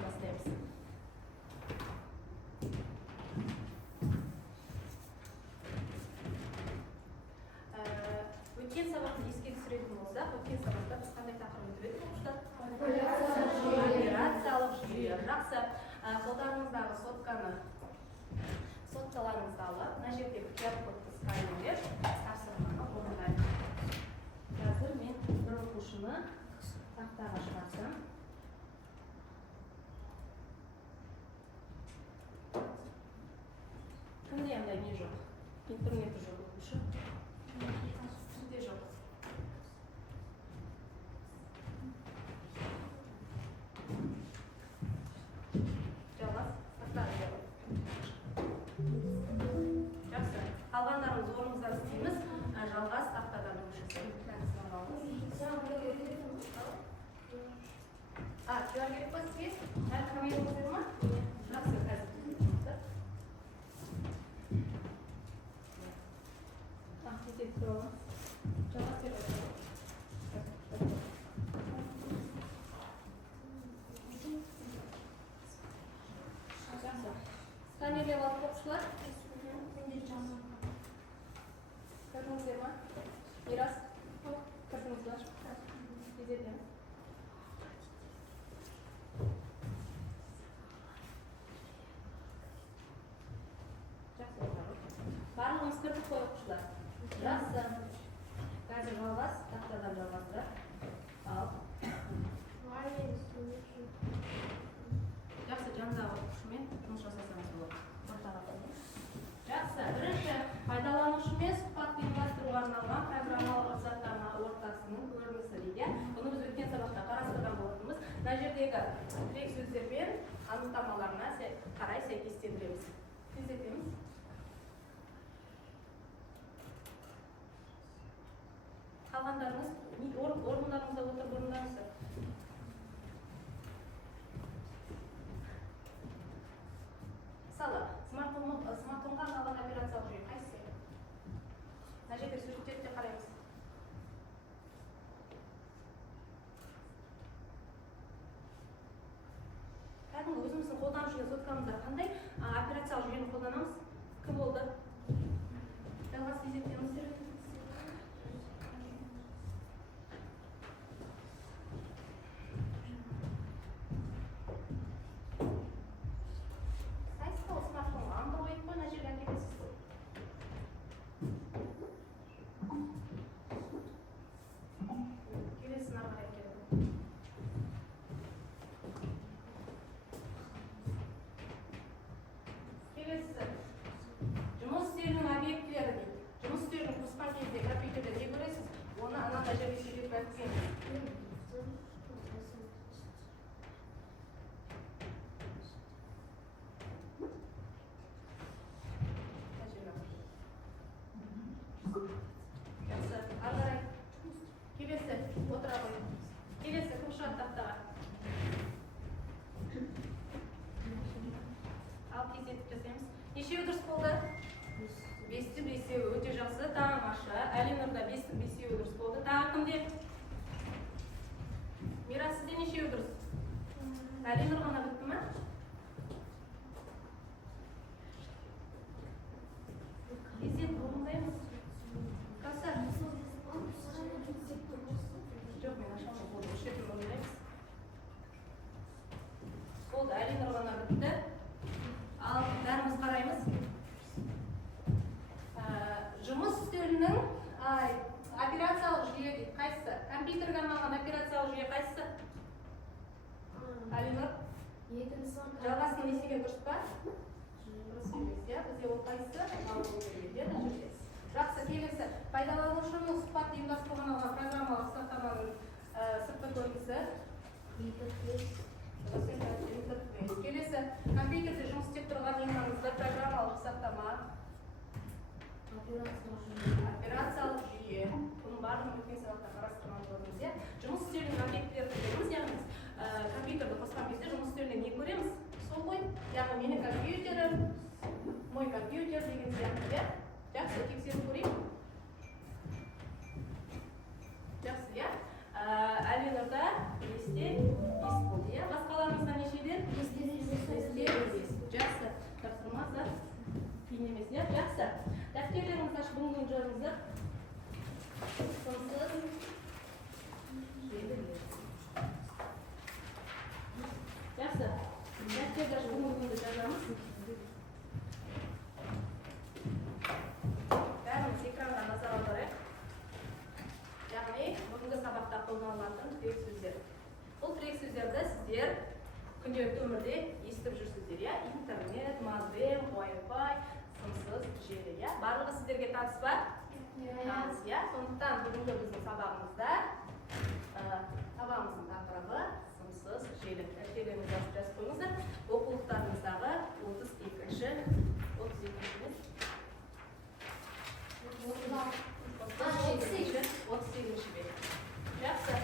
Бастаймыз. Өткен сабақты еске түсіретін болсақ, өткен сабақта біз қандай тақырып өтіп едік оқушылар? Операциялық жүйе. Жақсы. Қолдарыңыздағы сотканы соткаларыңызды алып, мына жерде QR-кодты сканерлеп, тапсырманы орындаймын. Қазір мен бір оқушыны тақтаға шығарсам. Кімде андай не жоқ? Интернеті жоқ оқушы. Сізде жоқ. Жалғас, тақтаға жалғас. Жақсы. Қалғандарымыз орнымызда істейміз. Жалғас тақтадан жұмыс жасаймыз. QR керек па сізге? Әлі камераңыз бар ма? Жақсы, қазір. Кетеді тұралым. Жалғас бер қойды. Жақсы. Сканерлеп алып оқушылар. Көрдіңіздер ма? Мирас? Көрдіңіздер? Кезелден. Жақсы отырып. Барлығымыз көрдік қой оқушылар. Жақсы. Қазір жалғас, тақтадан жалғастыра. Ал. Жақсы, жанындағы оқушымен жұмыс жасасаңыз болады. Жақсы. Бірінші, пайдаланушымен сұхбатты ұйымдастыруға арналған программалық рұқсаттама ортасының көрінісі дейді. Бұны біз өткен сабақта қарастырған болатынбыз. Мына жердегі тірек сөздермен анықтамаларына қарай сәйкестендіреміз. Тездетеміз. Қалғандарыңыз орындарыңызда отырып орындарыңыздар. Мысалы, смартфонға арналған операциялық жүйе қайсысы? Мына жерде суреттерді қараймыз. Кәдімгі өзіміздің қолданып жүрген соткамызда қандай операциялық жүйені қолданамыз? Кім болды? Жалғас тездетеміздер. Жұмыс істерінің объектілері дейді. Жұмыс істерінің қосқан кезде компьютерде не көресіз? Оны анандай жерге сөйлеп өткенбіз. Жақсы, ары қарай. Келесі, отыра қойыңыз. Келесі, кім шығады тақтаға? Ал тездетіп жасаймыз. Нешеуі дұрыс болды? 5-тің 5-еуі өте жақсы, тамаша. Әлинұрда 5-тің 5-еуі дұрыс болды. Тағы кімде? Мирас, сізде нешеуі дұрыс? Әлинұр ғана бітті ма? Тездетіп орындаймыз. Кәусар. Жоқ, мен ашамын. Болды, үш рет орындаймыз. Болды, Әлинұр ғана бітті. Ал бәріміз қараймыз. Жұмыс үстелінің операциялық жүйе дейді. Қайсысы? Компьютерге арналған операциялық жүйе қайсысы? Әлинұр? Жалғастың есеге дұрыс па? Дұрыс емес, иә? Бізде ол қайсысы? Жақсы, келесі. Пайдаланушының сұхбатты ұйымдастыруға арналған программалық рұқсаттаманың сыртқы көрінісі. Келесі, компьютерде жұмыс істеп тұрған ең маңызды программалық рұқсаттама. Операциялық жүйе. Бұның барлығын өткен сабақта қарастырған болатынбыз, иә? Жұмыс істеудің объектілерін көреміз, яғни компьютерді қосқан кезде жұмыс істеуінде не көреміз? Сол ғой, яғни менің компьютерім, мой компьютер деген сияқты, иә? Жақсы, тексеріп көрейік. Жақсы, иә? Әлинұрда 5-те 5 болды, иә? Басқаларымызда нешеден? Дәптер даже бүгінгі күнді жазамыз. Бәріміз экранға назар аударайық. Яғни бүгінгі сабақта қолданылатын тірек сөздер. Бұл тірек сөздерді сіздер күнделікті өмірде естіп жүрсіздер, иә? Интернет, модем, Wi-Fi, сымсыз желі, иә? Барлығы сіздерге таныс ба? Таныс, иә? Сондықтан бүгінгі біздің сабағымызда сабағымыздың тақырыбы сымсыз желі. Дәптеріңізді жазып қойыңыздар. Оқулықтарыңыздағы 32-ші бет. Жақсы.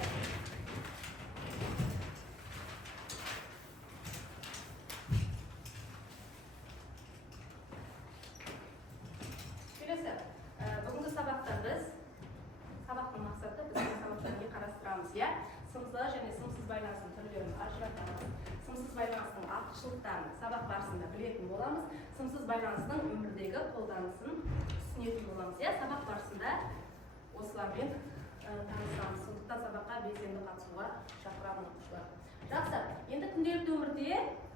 Келесі, бүгінгі сабақта сабақтың мақсаты біздің сабақта не қарастырамыз, иә? Сымсыз және сымсыз байланыстың түрлерін ажыратамыз. Сымсыз байланыстың артықшылықтарын сабақ барысында білетін боламыз. Сымсыз байланыстың өмірдегі қолданысын түсінетін боламыз, иә? Сабақ барысында осылармен танысамыз. Сондықтан сабаққа белсенді қатысуға шақырамын оқушылар. Жақсы, енді күнделікті өмірде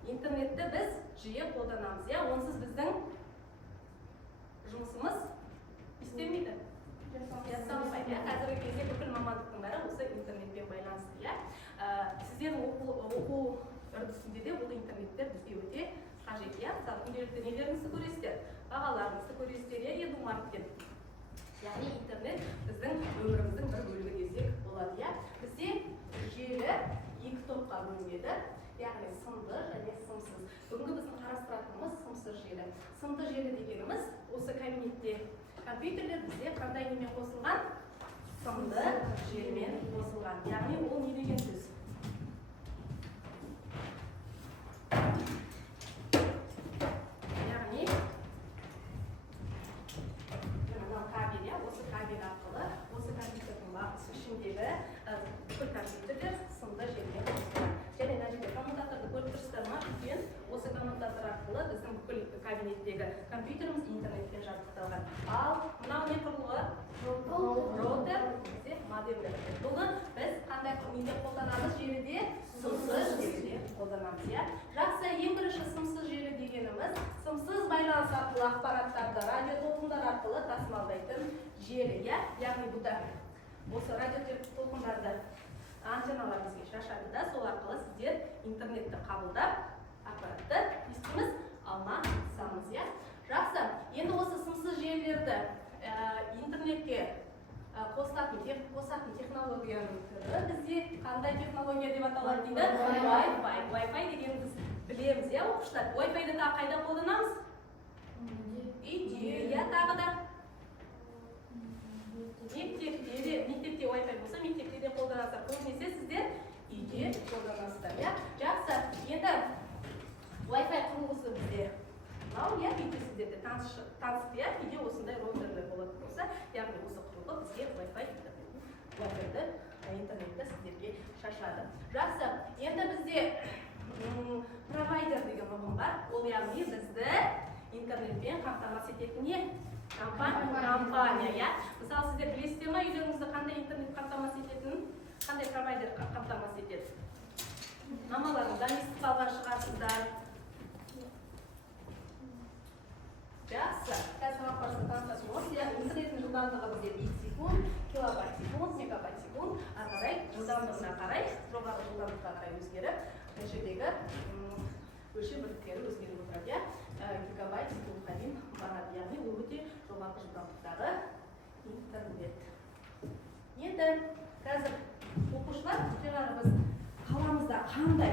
интернетті біз жиі қолданамыз, иә? Онсыз біздің жұмысымыз істемейді. Жасалмайды. Қазіргі кезде бүкіл мамандықтың бәрі осы интернетпен байланысты, иә? Сіздердің оқу үрдісінде де бұл интернеттер бізге өте қажет, иә? Мысалы, күнделікті нелеріңізді көресіздер? Бағаларыңызды көресіздер, иә? Эдумаркеттен. Яғни интернет біздің өміріміздің бір бөлігі десек болады, иә? Бізде желі екі топқа бөлінеді, яғни сымды және сымсыз. Бүгінгі біздің қарастыратынымыз сымсыз желі. Сымды желі дегеніміз осы кабинетте компьютерлер бізде қандай немен қосылған? Сымды желімен қосылған. Яғни ол не деген сөз? Яғни кабель, осы кабель арқылы осы компьютердің ішіндегі бүкіл компьютерлер сымды желімен қосылған. Және мына жерде коммутаторды көріп тұрсыздар ма? Осы коммутатор арқылы біздің бүкіл кабинеттегі компьютеріміз интернетпен жабдықталған. Ал мынау не құрылғы? Роутер, бізде модемдер. Бұны біз қандай неде қолданамыз? Желіде? Сымсыз желіде қолданамыз, иә? Жақсы, ең бірінші сымсыз желі дегеніміз сымсыз байланыс арқылы ақпараттарды радио толқындар арқылы тасымалдайтын желі, иә? Яғни бұда осы радио толқындарды антенналар бізге шашады да, сол арқылы сіздер интернетті қабылдап, ақпаратты естіміз алмасамыз, иә? Жақсы, енді осы сымсыз желілерді интернетке қосатын технологияның түрі бізде қандай технология деп аталады дейді? Wi-Fi. Wi-Fi деген біз білеміз, иә, оқушылар? Wi-Fi-ді тағы қайда қолданамыз? Үйде, иә, тағы да мектепте Wi-Fi болса, мектепте де қолданасыздар. Көбінесе сіздер үйде қолданасыздар, иә? Жақсы, енді Wi-Fi құрылғысы бізде мынау, иә, үйде сіздерде танысты, иә, үйде осындай роутерлер болады болса, яғни осы құрылғы бізге Wi-Fi-ді, интернетті сіздерге шашады. Жақсы, енді бізде провайдер деген ұғым бар. Ол яғни бізді интернетпен қамтамасыз ететін не? Компания, иә? Мысалы, сіздер білесіздер ме, үйлеріңізді қандай интернет қамтамасыз ететінін, қандай провайдер қамтамасыз етеді? Мамаларыңыздан естіп қалған шығарсыздар. Жақсы, қазір сабақ барысында танысасыз. Яғни интернеттің жылдамдығы бізде бит секунд, килобайт секунд, мегабайт секунд, ары қарай жылдамдығына қарай, жоғары жылдамдыққа қарай өзгеріп, мына жердегі өлшем бірліктері өзгеріп отырады, иә? Гигабайт секундқа дейін барады, яғни ол өте жоғары жылдамдықтағы интернет. Енді қазір оқушылар, жаңағы біз қаламызда қандай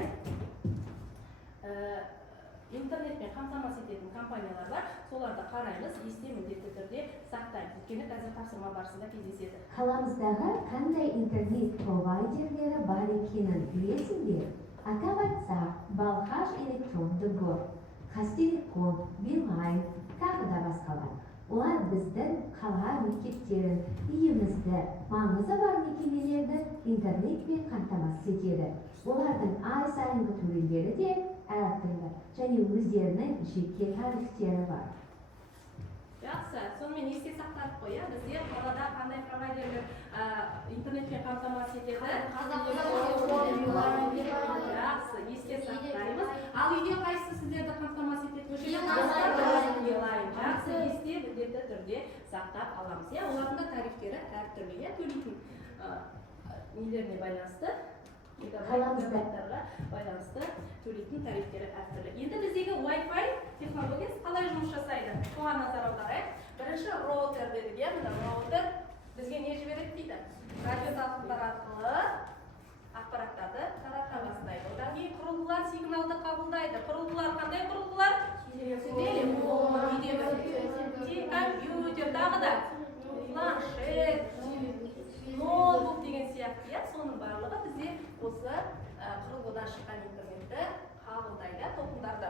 интернетпен қамтамасыз ететін компаниялар бар, соларды қараймыз, есте міндетті түрде сақтаймыз. Өйткені қазір тапсырма барысында кездеседі. Қаламыздағы қандай интернет провайдерлері бар екенін білесіңдер? Ата-WhatsApp, Балхаш электронды город, Қазтелеком, Билайн, тағы да басқалар. Олар біздің қала мектептерін, үйімізді, маңызы бар мекемелерді интернетпен қамтамасыз етеді. Олардың ай сайынғы төлемдері де әртүрлі және өздерінің жеке тарифтері бар. Жақсы, сонымен есте сақтадық қой, бізде қалада қандай провайдерлер интернетпен қамтамасыз етеді? Жақсы, базасы есте сақтаймыз. Ал үйде қайсысы сіздерді қамтамасыз етеді? Жақсы, есте міндетті түрде сақтап аламыз. Олардың да тарифтері әртүрлі, төлейтін нелеріне байланысты, мегабайттарға байланысты төлейтін тарифтері әртүрлі. Енді біздегі Wi-Fi технологиясы қалай жұмыс жасайды? Соған назар аударайық. Бірінші роутер дедік, мына роутер бізге не жібереді дейді? Радио талқылар арқылы ақпараттарды тарата бастайды. Одан кейін құрылғылар сигналды қабылдайды. Құрылғылар қандай құрылғылар? Компьютер, тағы да планшет, ноутбук деген сияқты, соның барлығы бізде осы құрылғыдан шыққан интернетті қабылдайды, толқындарды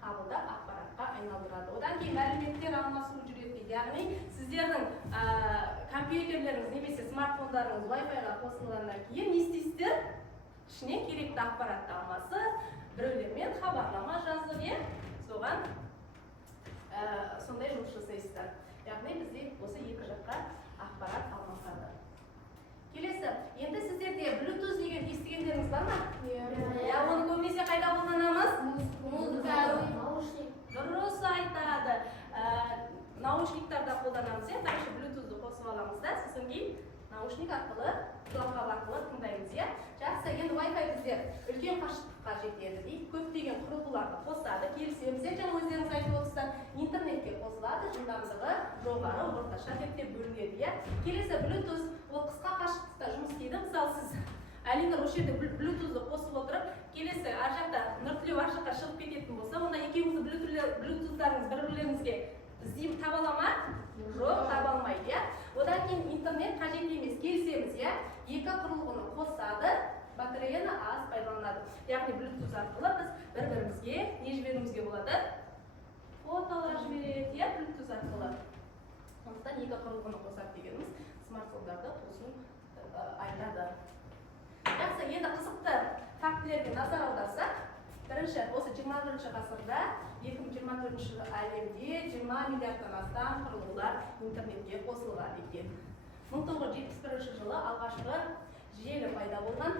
қабылдап ақпаратқа айналдырады. Одан кейін мәліметтер алмасу жүреді. Яғни сіздердің компьютерлеріңіз немесе смартфондарыңыз Wi-Fi-ға қосылғаннан кейін не істейсіздер? Ішіне керекті ақпаратты алмасы, біреулермен хабарлама жазып, соған сондай жұмыс жасайсыздар. Яғни бізде осы екі жаққа ақпарат алмасады. Келесі, енді сіздерде Bluetooth деген естігендеріңіз бар ма? Оны көбінесе қайда қолданамыз? Дұрыс айтады. Наушниктарда қолданамыз, бірінші Bluetooth'ды қосып аламыз да, сосын кейін наушник арқылы, құлаққап арқылы тыңдаймыз. Жақсы, енді Wi-Fi бізде үлкен қашықтыққа жетеді дейді, көптеген құрылғыларды қосады, келісеміз. Жаңа өздеріңіз айтып отырсыздар, интернетке қосылады, жылдамдығы жоғары, орташа деп бөлінеді. Келесі Bluetooth ол қысқа қашықтықта жұмыс істейді. Мысалы сіз Алина осы жерде Bluetooth'ды қосып отырып, келесі ар жақта нұртілеу ар жаққа шығып кететін болса, онда екеуіңіздің Bluetooth'дарыңыз бір-бірлеріңізге іздейм таба ала ма? Жоқ, таба алмайды. Одан кейін интернет қажет емес, келісеміз. Екі құрылғыны қосады, батареяны аз пайдаланады. Яғни Bluetooth арқылы біз бір-бірімізге не жіберуімізге болады? Фотолар жібереді, Bluetooth арқылы. Сондықтан екі құрылғыны қосады дегеніміз смартфондарды қосуын айтады. Жақсы, енді қызықты фактілерге назар аударсақ, бірінші, осы 21-ші ғасырда 2024 әлемде 20 миллиардтан астам құрылғылар интернетке қосылған екен. 1971 жылы алғашқы желі пайда болған,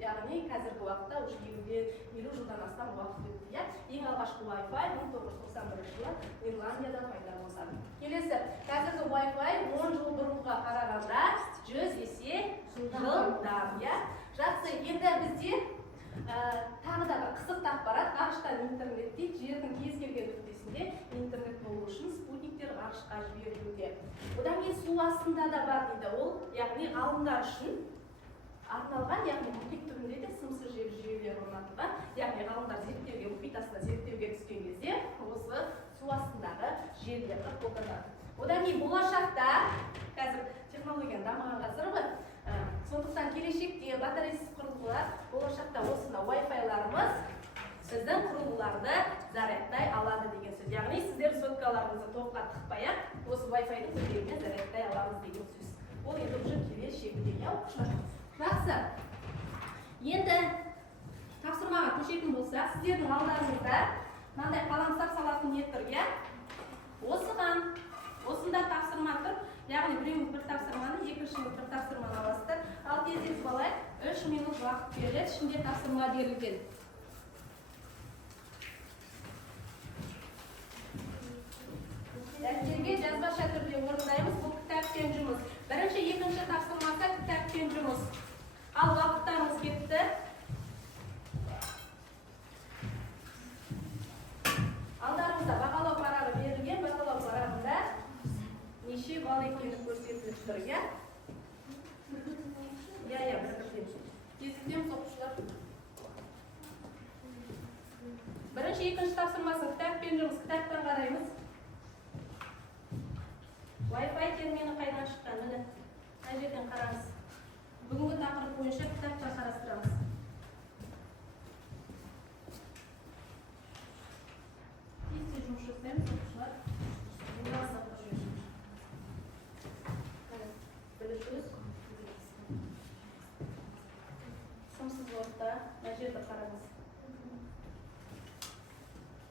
яғни қазіргі уақытта уже 50 жылдан астам уақыт өтті. Ең алғашқы Wi-Fi 1991 жылы Ирландияда пайда болған. Келесі, қазіргі Wi-Fi 10 жыл бұрынға қарағанда 100 есе жылдам. Жақсы, енді бізде тағы да қызықты ақпарат, ғарыштан интернет дейді, жердің кез келген нүктесінде интернет болу үшін спутниктер ғарышқа жіберілуде. Одан кейін су астында да бар дейді, ол яғни ғалымдар үшін арналған, яғни мұхит түрінде де сымсыз жүйелер орнатылған, яғни ғалымдар зерттеуге, мұхит астына зерттеуге түскен кезде осы су астындағы желілерді қолданады. Одан кейін болашақта, қазір технологияның дамыған ғасыры ғой, сондықтан келешекте батареясыз құрылғылар, болашақта осында Wi-Fi-ларымыз сіздің құрылғыларды зарядтай алады деген сөз. Яғни сіздер соткаларыңызды тоққа тықпай-ақ, осы Wi-Fi-ның көмегімен зарядтай аламыз деген сөз. Ол енді уже келешегінде оқушылар. Жақсы. Енді тапсырмаға көшетін болсақ, сіздердің алдарыңызда мынандай қаламсап салатын не тұр, осында тапсырма тұр. Яғни біреуіңіз бір тапсырманы, екіншіңіз бір тапсырманы аласыздар. Ал тездетіп алайық, 3 минут уақыт беріледі, ішінде тапсырма берілген. Дәптерге жазбаша түрде орындаймыз, бұл кітаппен жұмыс. Бірінші, екінші тапсырмасы кітаппен жұмыс. Ал уақыттарымыз кетті. Алдарыңызда бағалау парағы берілген, бағалау парағында неше балл екені көрсетіліп тұр, бірден. Кезіктеміз оқушылар. Бірінші, екінші тапсырмасын кітаппен жұмыс, кітаптан қараймыз. Wi-Fi термині қайдан шыққан, міне, қай жерден қараңыз. Бүгінгі тақырып бойынша кітаптан қарастырамыз. Тез жұмыс жасаймыз, оқушылар. Сымсыз орта, мына жерді қараңыз.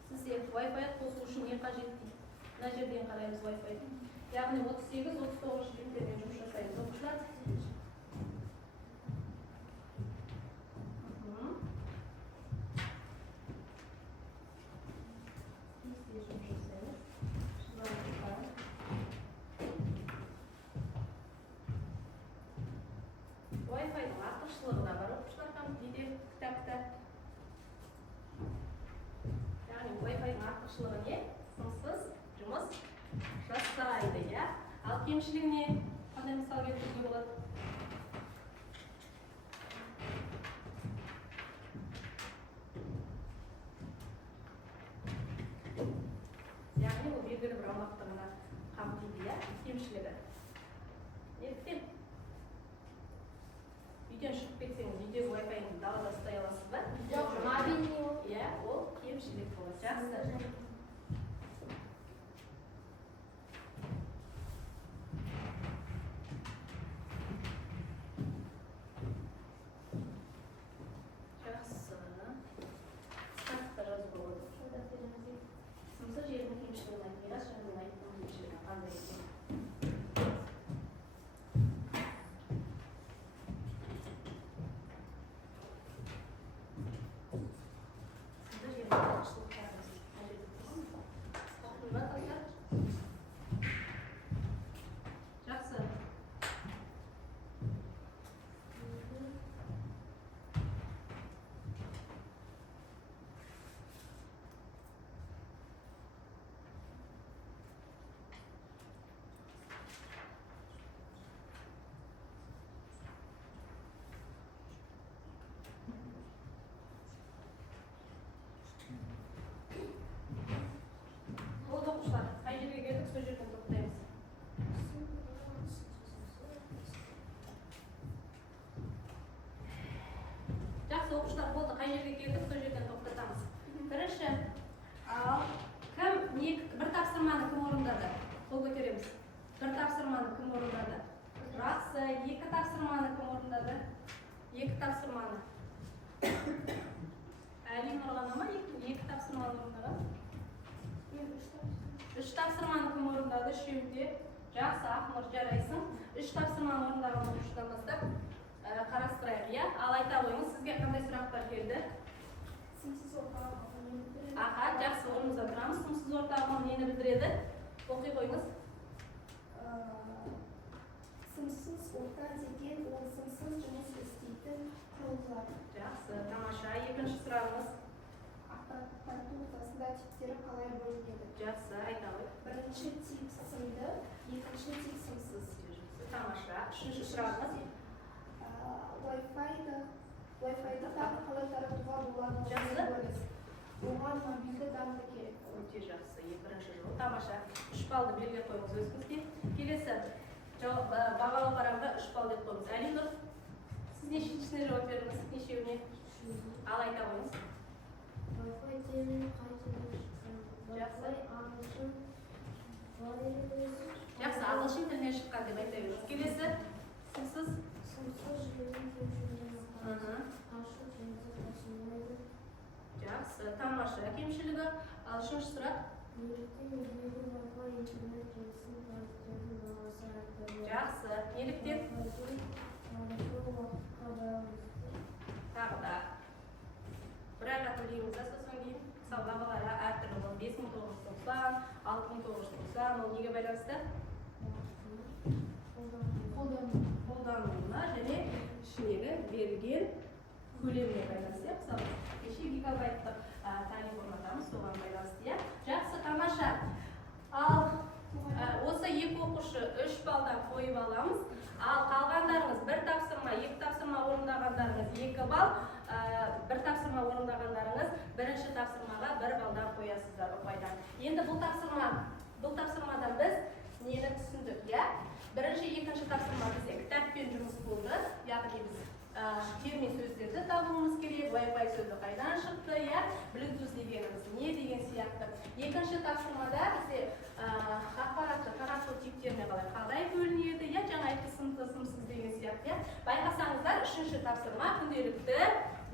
Сізде Wi-Fi қосу үшін не қажет дейді? Мына жерден қараймыз Wi-Fi-ді. Яғни 38-39 жүйелермен жұмыс жасаймыз оқушылар. артықшылығы не? Сымсыз жұмыс жасайды, иә. Ал кемшілігі не? Қандай мысал келтіруге болады? Яғни ол белгілі бір аумақтығына қамтиды, иә, кемшілігі. Неліктен? Үйден шығып кетсеңіз, үйдегі Wi-Fi-ңызды далада ұстай аласыз ба? Жоқ, мобильный ол. Иә, ол кемшілік болады. Жақсы. Сымсыз жердің кемшілігін айтыңыз, жаңағы айттым кемшілігі қандай екен? Сымсыз жердің артықшылықтарымыз қандай екен? Оқыдың ба, қыздар? Жақсы. Болды оқушылар, қай жерге келдік, сол жерден тоқтаймыз. Жақсы оқушылар болды, қай жерге келдік, сол жерден тоқтатамыз. Бірінші, ал бір тапсырманы кім орындады? Қол көтереміз. Бір тапсырманы кім орындады? Жақсы, екі тапсырманы кім орындады? Екі тапсырманы. Әлин орғаны ма? Екі тапсырманы орындаған? Үш тапсырманы кім орындады? Үшеуінде. Жақсы, Ақнұр, жарайсың. Үш тапсырманы орындаған оқушыдан бастап қарастырайық, иә? Ал айта қойыңыз, сізге қандай сұрақтар келді? Сымсыз ортаға нені Аха, жақсы, орнымызда тұрамыз. Сымсыз ортаға нені білдіреді? Оқи қойыңыз. Сымсыз орта деген ол сымсыз жұмыс істейтін құрылғылар. Жақсы, тамаша. Екінші сұрағымыз. Аппараттың ортасында типтері қалай бөлінеді? Жақсы, айта ғой. Бірінші тип сымды, екінші тип сымсыз. Тамаша. Үшінші сұрағымыз. Wi-Fi-ды тағы қалай таратуға болады? Жақсы. Оған мобильді данды керек. Өте жақсы. Бірінші жол. Тамаша. 3 балды белгілеп қойыңыз өзіңізге. Келесі бағалау парағында 3 балл деп қойыңыз. Әлинұр, сіз нешесіне жауап бердіңіз? Нешеуіне? Ал айта қойыңыз. Wi-Fi термин қайтеді. Жақсы. Ағылшын. Жақсы, ағылшын тілінен шыққан деп айта беріңіз. Келесі сымсыз. Сымсыз желінің кемшілігін ашық және тасымайды. Жақсы, тамаша. Кемшілігі. Ал үшінші сұрақ. Неліктен елдегі Wi-Fi интернет желісінің тарифтердің бағасы артады? Жақсы. Неліктен? Wi-Fi уақытқа байланысты. Тағы да. Бір айға төлейміз, сосын кейін мысалы бағалары әртүрлі болады. 5990, 6990, ол неге байланысты? Қолдануына және ішіндегі берілген көлеміне байланысты. Мысалы, кеше гигабайттық тайлин орнатамыз, соған байланысты. Жақсы, тамаша. Ал осы екі оқушы 3 балдан қойып аламыз. Ал қалғандарыңыз бір тапсырма, екі тапсырма орындағандарыңыз 2 балл, бір тапсырма орындағандарыңыз бірінші тапсырмаға 1 балдан қоясыздар ұпайдан. Енді бұл тапсырмадан біз нені түсіндік, иә? Бірінші, екінші тапсырма бізде кітаппен жұмыс болды. Яғни біз термин сөздерді табуымыз керек, Wi-Fi сөзі қайдан шықты, иә? Bluetooth дегеніміз не деген сияқты. Екінші тапсырмада бізде ақпаратты тарату типтеріне қалай бөлінеді, иә? Жаңа айтты сымсыз деген сияқты, иә? Байқасаңыздар, үшінші тапсырма күнделікті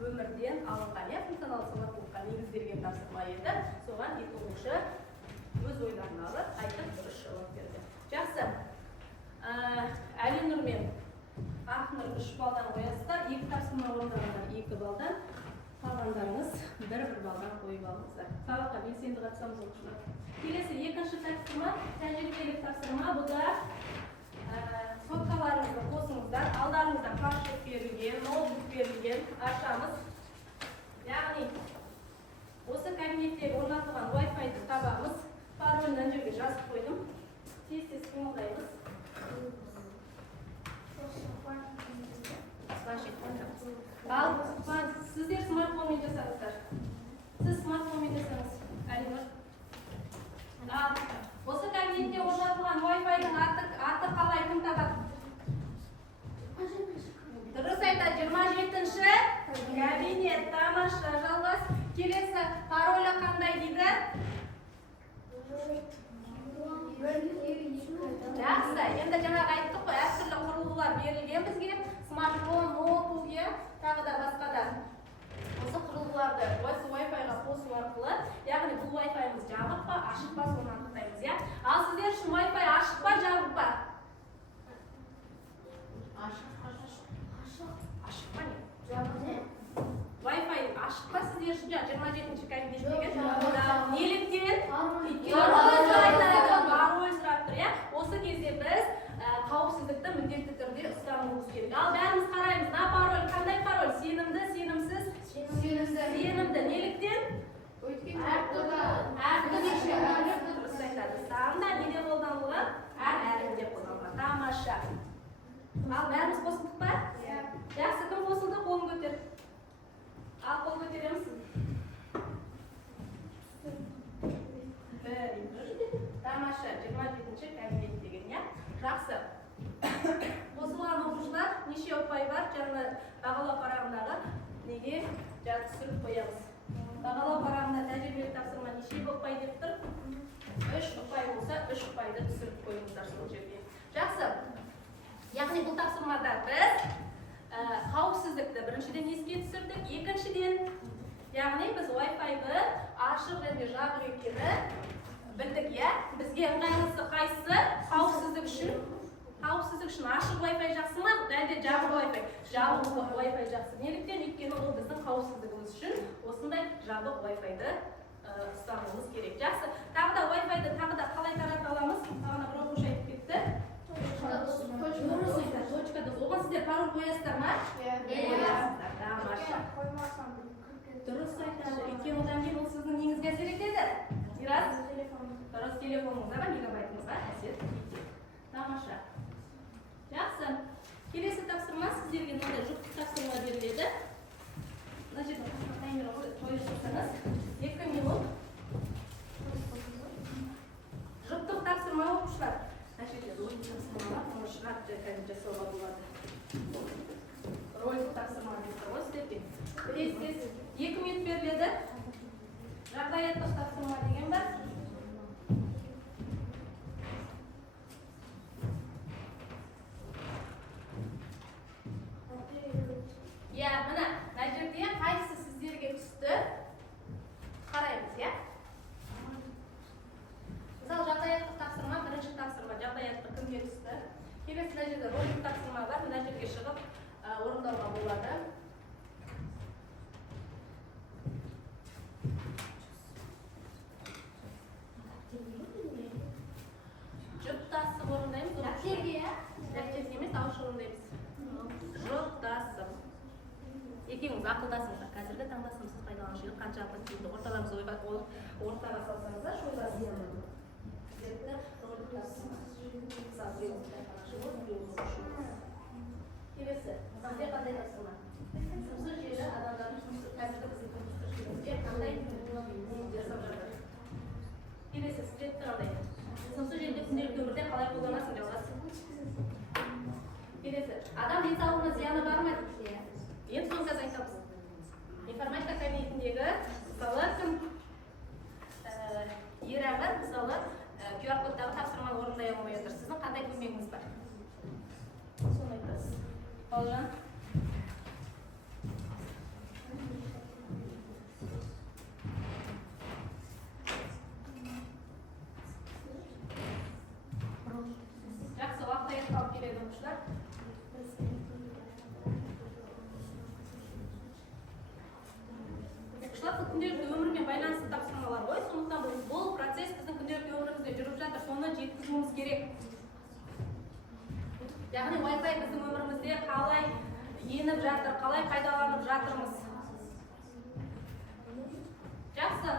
өмірден алынған, иә? Функционалды сауаттылыққа негізделген тапсырма еді. Соған екі оқушы өз ойларын алып, айтып дұрыс жауап берді. Жақсы. Әлинұр мен Ақнұр 3 балдан қоясыздар, 2 тапсырма орындағандар 2 балдан, қалғандарыңыз 1 балдан қойып алыңыздар. Сабаққа белсенді қатысамыз оқушылар. Келесі екінші тапсырма, тәжірибелік тапсырма. Бұда соткаларыңызды қосыңыздар, алдарыңызда планшет берілген, ноутбук берілген, ашамыз. Яғни осы кабинеттегі орнатылған Wi-Fi-ді кім табады? Дұрыс айтады, 27-ші кабинет. Тамаша, жалғас. Келесі паролі қандай дейді? Жақсы, енді жаңағы айттық қой, әртүрлі құрылғылар берілген бізге. Смартфон, ноутбук, тағы да басқа да. Осы құрылғыларды осы Wi-Fi-ға қосу арқылы, яғни бұл Wi-Fi-мыз жабық па, ашық па, соны анықтаймыз, иә? Ал сіздер үшін Wi-Fi ашық па, жабық па? Ашық па не? Wi-Fi ашық па сіздер үшін? 27-ші кабинеттегі? Неліктен? Пароль сұрап тұр, иә? Осы кезде біз қауіпсіздікті міндетті түрде ұстануымыз керек. Ал бәріміз қараймыз, на пароль, қандай пароль? Сенімді, сенімсіз? Сенімді. Неліктен? Дұрыс айтады. Санда неде қолданылған? Әрінде қолданылған. Тамаша. Ал бәріміз қосылдық па? Жақсы, кім қосылды? Қолын көтер. Ал қол көтереміз. Тамаша, 27-ші кабинет деген, иә? Жақсы. Қосылған оқушылар неше ұпай бар? Жаңа бағалау парағындағы неге түсіріп қоямыз. Бағалау парағында тәжірибелік тапсырма неше ұпай деп тұр? 3 ұпай болса, 3 ұпайды түсіріп қойыңыздар сол жерге. Жақсы. Яғни бұл тапсырмада біз қауіпсіздікті біріншіден еске түсірдік. Екіншіден, яғни біз Wi-Fi-ді ашық және жабық екені білдік, иә? Бізге ыңғайлысы қайсысы? Қауіпсіздік үшін ашық Wi-Fi жақсы ма? Әлде жабық Wi-Fi? Жабық Wi-Fi жақсы. Неліктен? Өйткені ол біздің қауіпсіздігіміз үшін осындай жабық Wi-Fi-ді ұстануымыз керек. Жақсы. Тағы да Wi-Fi-ді тағы да қалай тарата аламыз? Тағына бір оқушы айтып кетті. Точкада. Оған сіздер пароль қоясыздар ма? Қоясыздар. Тамаша. Дұрыс айтады. Өйткені одан кейін ол сіздің неңізге әсер етеді? Мирас? Дұрыс, телефоныңызға, мегабайтыңызға әсер етеді. Тамаша. Жақсы. Келесі тапсырма сіздерге мынандай жұптық тапсырма беріледі. Мына жерде таймер қойып тұрсаңыз, 2 минут. Жұптық тапсырма оқушылар. Мына жерде ролик тапсырмалар, оны шығарып жасауға болады. Ролик тапсырма деп тұр ғой сіздерге. Білесіз, 2 минут беріледі. Жағдаяттық тапсырма деген бар. Иә, мына жерде қайсысы сіздерге түсті? Қараймыз, иә? Мысалы, жағдаяттық тапсырма, бірінші тапсырма, жағдаяттық кімге түсті? Келесі мына жерде ролик тапсырма бар, мына жерге шығып орындауға болады. Жұптасып орындаймыз. Дәптерге емес, ауызша орындаймыз. Жұптасып. Екеуіңіз ақылдасыңыздар. Қазіргі таңда сымсыз пайдаланушылық қаншалықты тиімді орталарыңызды ортаға салсаңыздар, шойласыңыздар. Сіздерді ролик тапсырма. Келесі, сізде қандай тапсырма? Сымсыз желі адамдардың қазіргі біздің тіршілігімізде қандай жасап жатыр? Келесі, сіздер қандай? Сымсыз желіде күнделікті өмірде қалай қолданасың жалғас? Келесі, адам денсаулығына зияны бар ма дейді? Енді соны қазір айтамыз. Информатика кабинетіндегі мысалы кім ер ағыр мысалы QR кодтағы тапсырманы орындай алмай отыр. Сіздің қандай көмегіңіз бар? Соны айтасыз. Бауыржан? Жақсы, уақыт аяқталып келеді оқушылар. Күнделікті өмірмен байланысты тапсырмалар ғой, сондықтан бұл процесс біздің күнделікті өмірімізде жүріп жатыр, соны жеткізуіміз керек. Яғни Wi-Fi біздің өмірімізде қалай еніп жатыр, қалай пайдаланып жатырмыз. Жақсы.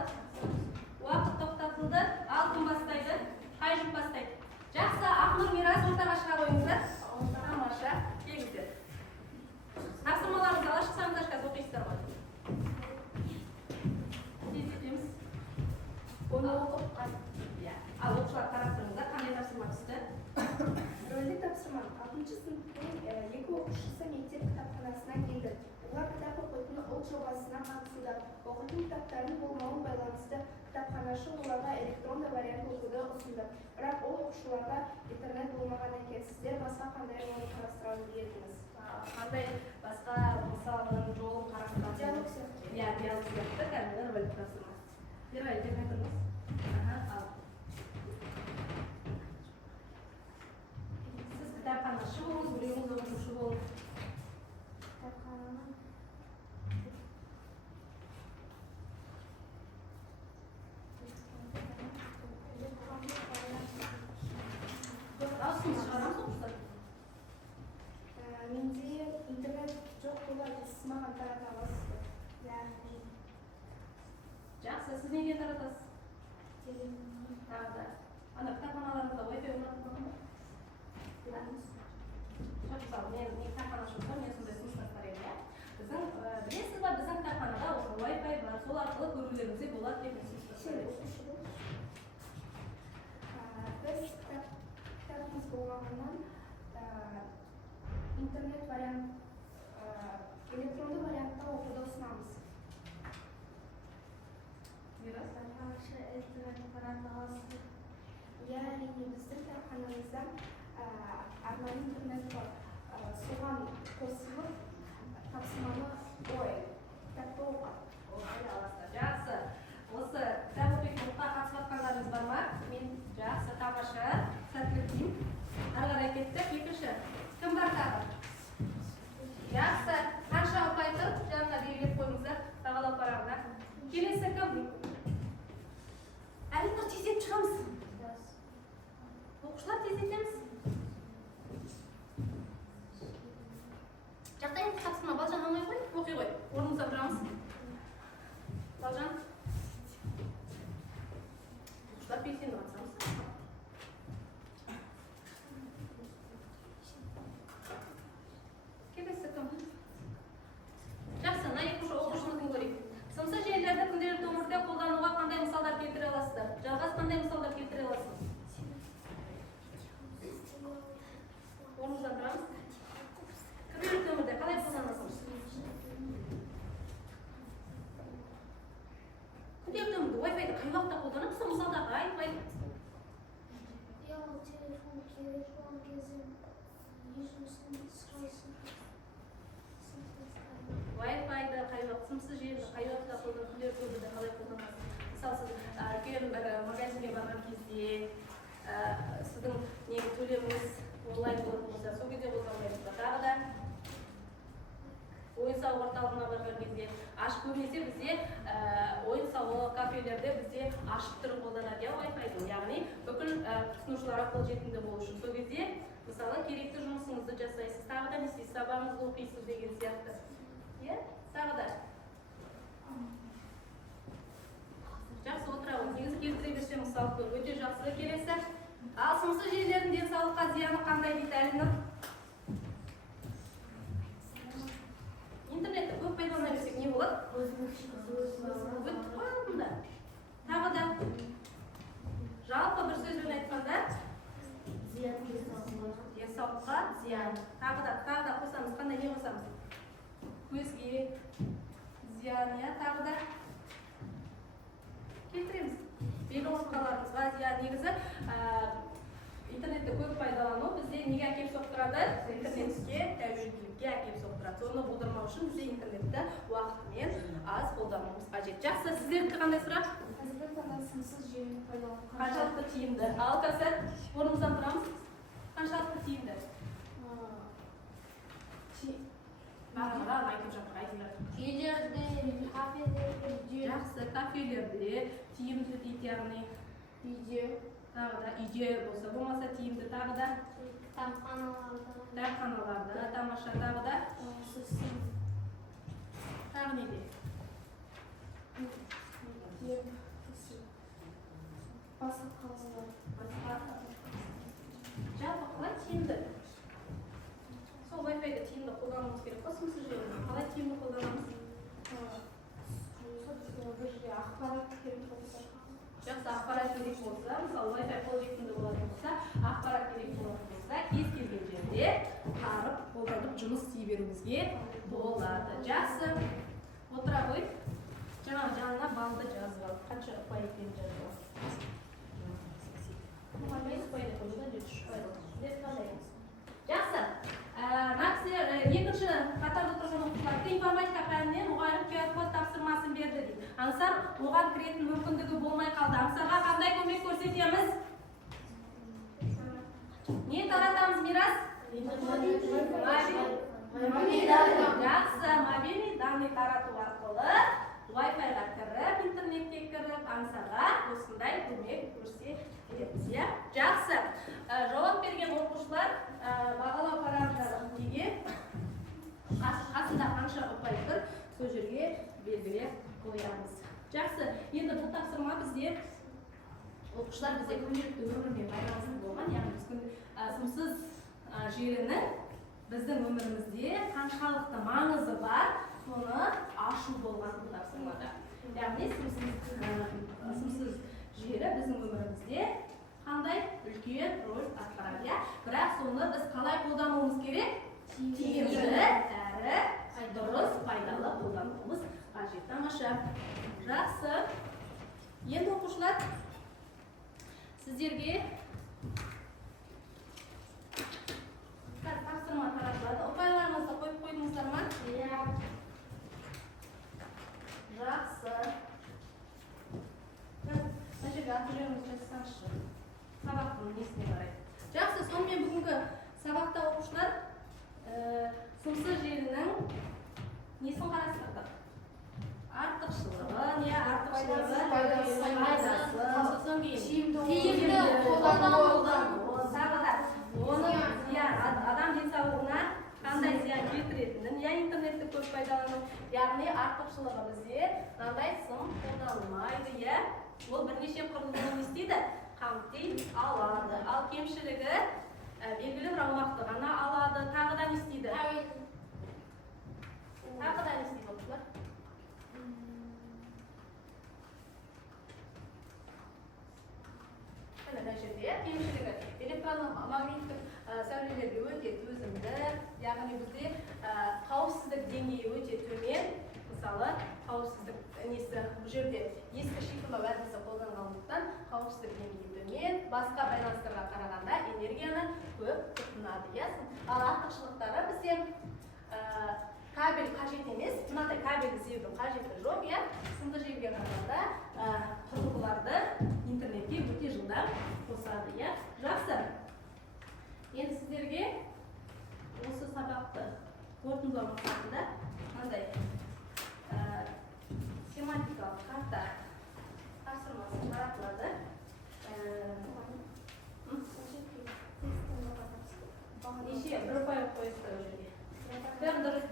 Уақыт тоқтатылды. Ал кім бастайды? Қай жұп бастайды? Жақсы. Ақнұр, Мирас ортаға шыға қойыңыздар. Тамаша. Келіңіздер. Тапсырмаларыңызды ала шықсаңыздар, қазір оқисыздар ғой. Оны оқып, ал оқушылар қарап тұрыңыздар, қандай тапсырма түсті? Ролик тапсырмам. 6-шы сыныптың 2 оқушысы мектеп кітапханасына келді. Олар кітап оқитын ұлт жобасына қатысуда. Оқитын кітаптардың болмауын байланысты кітапханашы оларға электронды вариант оқуды ұсынды. Бірақ ол оқушыларға интернет болмаған екен. Сіздер басқа қандай жол қарастырар едіңіз? Қандай басқа мысалының жолын қарастырасыз? Диалог сияқты. Иә, диалог сияқты кәдімгі рөлді тапсырмас. Ерай, деп айтыңыз. Ал. Сіз кітапханашы болыңыз, біреуіңіз оқушы болыңыз. Кітапхананың Дауысыңыз шығарамыз оқушылар? менде интернет жоқ болады, сіз маған тарата аласыздар. Жақсы, сіз неге таратасыз? Тағы да. Ана кітапханаларыңызда Wi-Fi орнатылған ба? Мысалы, мен кітапханашы болсам, мен сондай ұсыныстар едім, иә? Біздің, білесіз ба, біздің кітапханада осы Wi-Fi бар, сол арқылы көрулеріңізге болады деп ұсыныстар едім. Біз кітабымыз болғаннан интернет вариант, электронды вариантта оқуды ұсынамыз. Иә, әрине біздің кітапханамызда арнайы интернет бар. Соған қосылып тапсырманы кітапты оқып. Жақсы. Осы кітап оқитын оқуға қатысып жатқандарыңыз бар ма? Мен жақсы, тамаша, сәттілік деймін. Ары қарай кеттік. Екінші. Кім бар тағы? Жақсы. Қанша ұпай тұр? Жанына белгілеп қойыңыздар. Бағалау парағына. Келесі кім? Әрине тездетіп шығамыз. Оқушылар тездетеміз. Жағдайын тапсырма. Балжан алмай қой, оқи қой. Орнымызда тұрамыз. Балжан. Оқушылар белсенді қатысамыз. Келесі кім? Жақсы, мына оқушымыздың көрейік. Сымсыз желілерді күнделікті өмірде қолдануға қандай мысалдар келтіре аласыздар? Жалғас қандай мысалдар келтіре аласыз? Орнымыздан тұрамыз. Күнделікті өмірде қалай қолданасыз? Күнделікті өмірде Wi-Fi-ді қай уақытта қолданамыз? Мысалдағы айтпай. Телефон керек болған кезде Wi-Fi-ді қай уақытта, сымсыз желіні қай уақытта қолданасыз? Күнделікті өмірде қалай қолданасыз? Мысалы, сіз үлкен бір магазинге барған кезде, сіздің төлеміңіз онлайн болатын болса, сол кезде қолданбайсыз ба? Тағы да ойын-сауық орталығына барған кезде, ашық көбінесе бізде ойын-сауық кафелерде бізде ашық түрін қолданады, иә, Wi-Fi-ді. Яғни бүкіл тұтынушыларға қолжетімді болу үшін. Сол кезде, мысалы, керекті жұмысыңызды жасайсыз, тағы да не істейсіз, сабағыңызды оқисыз деген сияқты. Иә, тағы да. Жақсы, отыра ғой. Негізі келтіре берсем мысал көп. Өте жақсы. Келесі. Ал сымсыз желілердің денсаулыққа зияны қандай дейді Әлинұр? Интернетті көп пайдалана берсек не болады? Өттіп қой алдында. Тағы да. Жалпы бір сөзбен айтқанда денсаулыққа зиян. Тағы да қосамыз. Қандай не қосамыз? Көзге зиян, иә, тағы да келтіреміз. Белгілі орталарымызға зиян. Негізі интернетті көп пайдалану бізде неге әкеліп соқтырады? Интернетке тәуелділікке әкеліп соқтырады. Соны болдырмау үшін бізде интернетті уақытымен аз қолдануымыз қажет. Жақсы, сіздердікі қандай сұрақ? Қазіргі таңда сымсыз желіні пайдалану Қаншалықты тиімді? Ал қазір орнымыздан тұрамыз. Қаншалықты тиімді? Бағанағы айтып жатыр, айтыңдар. үйлерде, кафелерде, Жақсы, кафелерде тиімді дейді, яғни үйде, тағы да үйде болса, болмаса тиімді, тағы да кітапханаларда, тамаша, тағы да тағы неде? басқа қалалар. Жалпы қалай тиімді? Сол Wi-Fi-ді тиімді қолдануымыз керек қой, сымсыз желіні. Қалай тиімді қолданамыз? Бір ақпарат керек болса. Жақсы, ақпарат керек болса, мысалы Wi-Fi қолжетімді болатын болса, ақпарат керек болатын болса, кез келген Жақсы. Отыра қой. Жаңағы жанына балды жазып ал. Қанша ұпай екенін жазып ал. Жақсы. Екінші қатарда тұрған оқушыларға информатика пәнінен мұғалім QR-код тапсырмасын берді дейді. Аңсар оған кіретін мүмкіндігі болмай қалды. Аңсарға қандай көмек көрсетеміз? Не таратамыз, Мирас? Жақсы, мобильный данный тарату арқылы Wi-Fi-ға кіріп, интернетке кіріп, аңсарға осындай көмек көрсетеміз. Жақсы. Жауап берген оқушылар бағалау параметрлері неге қасында қанша ұпай тұр, сол жерге белгілеп қоямыз. Жақсы. Енді бұл тапсырма бізде оқушылар бізде күнделікті өмірмен байланысты болған, яғни біз сымсыз желінің біздің өмірімізде қаншалықты маңызы бар, соны ашу болған бұл тапсырмада. Яғни сымсыз желі біздің өмірімізде қандай үлкен рөл атқарады. Бірақ соны біз қалай қолдануымыз керек? Тиімді әрі дұрыс пайдалы қолдануымыз қажет. Тамаша. Жақсы. Енді оқушылар сіздерге тапсырма таратылады. Ұпайларыңызды қойып қойдыңыздар ма? Иә. Жақсы. Мына жерге аты жөніңізді жазсаңызшы. Сабақтың несіне қарай. Жақсы, сонымен бүгінгі сабақта оқушылар сымсыз желінің несін қарастырдық? Артықшылығы, не артықшылығы, пайдасы, тиімді қолдануы, тағы да оның адам денсаулығына қандай зиян келтіретінін, интернетті көп пайдалану, яғни артықшылығы бізде мынандай сым қолданылмайды, ол бірнеше құрылымын істейді, қамти алады. Ал кемшілігі белгілі бір аумақты ғана алады, тағы да не істейді? Тағы да не істейді оқушылар? Мына жерде кемшілігі электромагниттік сәулелерге өте төзімді, яғни бізде қауіпсіздік деңгейі өте төмен. Мысалы, қауіпсіздік несі бұл жерде ескі шифрлау әдісі қолданылғандықтан қауіпсіздік деңгейі төмен, басқа байланыстарға қарағанда энергияны көп тұтынады. Ал артықшылықтары бізде кабель қажет емес, мынадай кабельді себудің қажеті жоқ, сымды желіге қарағанда құрылғыларды интернетке өте жылдам қосады. Жақсы. Енді сіздерге осы сабақты қорытындылау мақсатында мынандай семантикалық карта тапсырмасы таратылады. Неше бір ұпай қойысты ол жерге.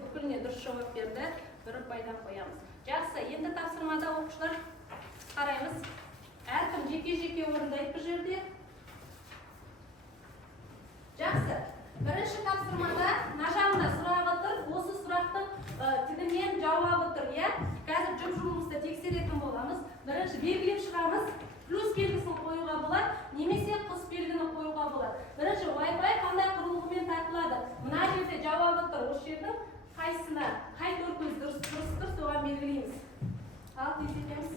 Бүкіліне дұрыс жауап берді, бір ұпайдан қоямыз. Жақсы, енді тапсырмада оқушылар қараймыз. Әркім жеке-жеке орындайды бұл жерде. Жақсы. Бірінші тапсырмада нажағында сұрағы тұр, осы сұрақтың тігінен жауабы тұр. Қазір жұмысты тексеретін боламыз. Бірінші белгілеп шығамыз. Плюс белгісін қоюға болады, немесе қос белгіні қоюға болады. Бірінші Wi-Fi қандай құрылғымен тартылады? Мына жерде жауабы тұр. Осы жердің қайсына, қай төркөз дұрыс тұр, соған белгілейміз. Ал тездетеміз.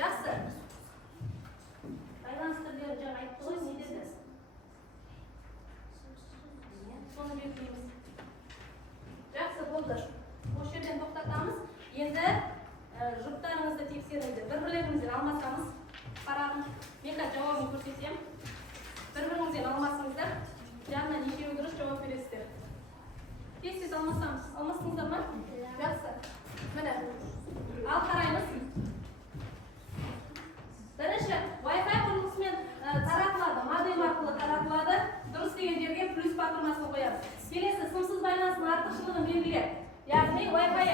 Жақсы. Байланыс belgilaymiz. Жақсы болды. Осы жерден тоқтатамыз. Енді жұптарыңызды тексеріңіздер. Бір-бірлеріңізден алмасаңыз, қарағым, мен қазір жауабын көрсетем. Бір-біріңізден алмасыңыздар. Жаңа нешеуі дұрыс жауап бересіздер. Тез алмастыңыздар ма? Жақсы. Міне. Ал қараймыз. Бірінші, Wi-Fi құрылғысымен таратылады, модем арқылы таратылады. Дұрыс деген жерге плюс батырмасын қоямыз. Келесі, сымсыз байланыстың артықшылығын белгілеп. Яғни Wi-Fi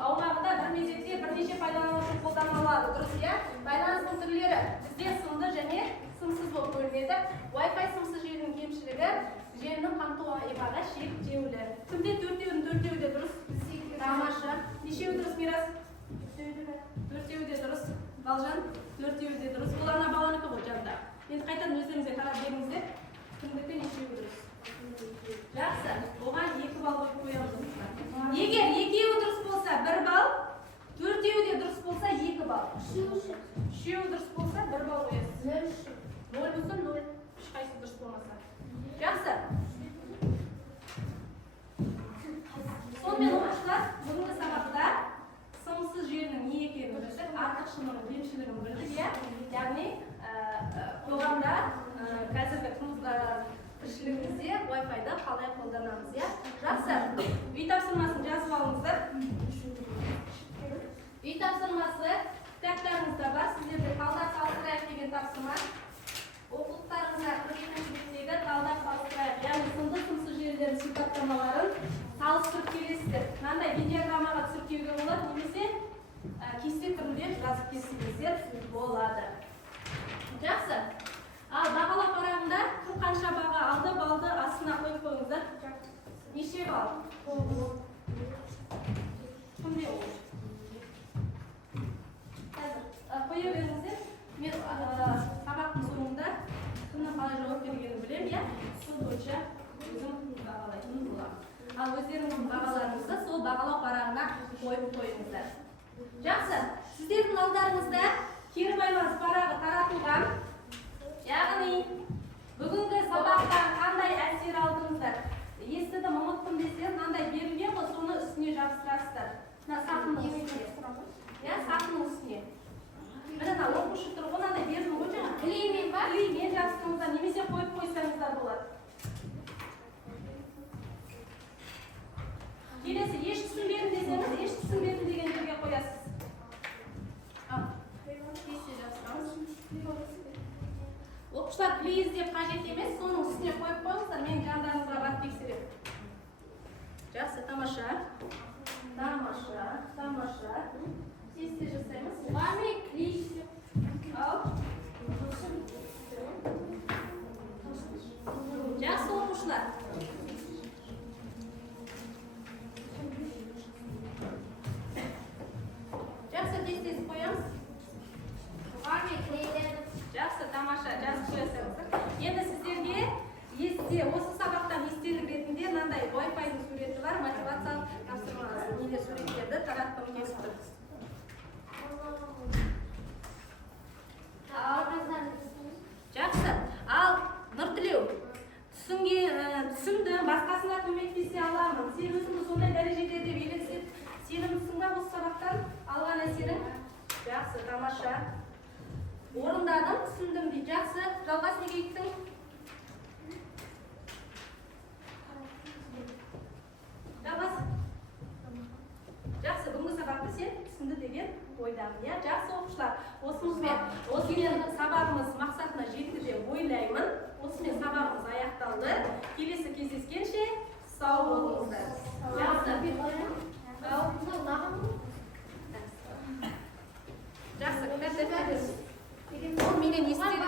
аумағында бір мезетте бірнеше пайдаланушы қолдана алады. Дұрыс, иә? Байланыстың түрлері бізде сымды және сымсыз болып бөлінеді. Wi-Fi сымсыз желінің кемшілігі желінің қамту аймағы шектеулі. Кімде төртеуі де дұрыс? Тамаша. Нешеуі дұрыс, Мирас? Төртеуі де дұрыс. Балжан, төртеуі де дұрыс. Оларына баланыкі ғой жанда. Енді қайтадан өздеріңізге қарап беріңіздер. Кімдікі нешеуі дұрыс? Жақсы. Оған 2 балл қойып қоямыз. Егер екеуі дұрыс болса 1 балл, төртеуі де дұрыс болса 2 балл. Үшеуі дұрыс болса 1 балл қоясыз. 0 болса 0. Ешқайсысы дұрыс болмаса. Жақсы. Сонымен оқушылар, бүгінгі сабақта сымсыз желінің не екенін білдік, артықшылығын, кемшілігін білдік, иә? Яғни қоғамда қазіргі тіршілігімізде Wi-Fi-да қалай қолданамыз, иә? Жақсы. Үй тапсырмасын жазып алыңыздар. Үй тапсырмасы кітаптарыңызда бар. Сіздерде талдап салыстырайық деген тапсырма. Оқулықтарыңызда 42-ші беттегі талдап салыстырайық, яғни сымды сымсыз желілердің сипаттамаларын салыстырып келесіздер. Мынандай видеограммаға түсіріп келуге болады, немесе кесте түрінде жазып келсеңіздер болады. Жақсы. Ал бағалау парағында кім қанша баға алды, балды астына қойып қойыңыздар. Неше балл? Кімде ол? Қазір қоя беріңіздер. Мен сабақтың соңында кімнің қалай жауап бергенін білем, иә? Сол бойынша өзім бағалайтын боламын. Ал өздеріңіздің бағаларыңызды сол бағалау парағына қойып қойыңыздар. Жақсы. Сіздердің алдарыңызда кері байланыс парағы таратылған. Яғни бүгінгі сабақтан қандай әсер алдыңыздар? Естідім, ұмыттым десеңіз, қандай берілген ғой, соны үстіне жабыстырасыздар. Мына сақының үстіне. Иә, сақының үстіне. Мына оқушы тұр, онандай бердің ғой жаңа. Клеймен ба? Клеймен жабыстырыңыздар, немесе қойып қойсаңыздар болады. Келесі, еш түсін берін десеңіз, еш түсін берін деген жерге қоясыз. Кесте жабыстырамыз. Оқушылар клей іздеп қажет емес, соның үстіне қойып қойыңыздар, менің жандарыңызға барып тексерем. Жақсы, тамаша. Тамаша. Кесте жасаймыз. Маме клей. Ал. Жақсы, оқушылар. Жақсы, кестесін қоямыз. Маме клейлер. Жақсы, тамаша, жазып қоясыңыздар. Енді сіздерге осы сабақтан естелік ретінде мынандай Wi-Fi-ның суреті бар, мотивациялық тапсырмасы суреттерді таратқым келіп тұр. Жақсы. Ал Нұртілеу, түсінді, басқасына көмектесе аламын. Сен өзіңді сондай дәрежеде деп елесіп, сенімдісің ба осы сабақтан алған әсерің? Жақсы, тамаша. Орындадым, түсіндім дейді. Жақсы, жалғас неге еттің? Жалғас. Жақсы, бүгінгі сабақты сен түсінді деген ойдамын, иә? Жақсы оқушылар, осымен сабағымыз мақсатына жетті деп ойлаймын. Осымен сабағымыз аяқталды. Келесі кездескенше сау болыңыздар. Жақсы. Жақсы, кітап дәптер. Ол менен естелік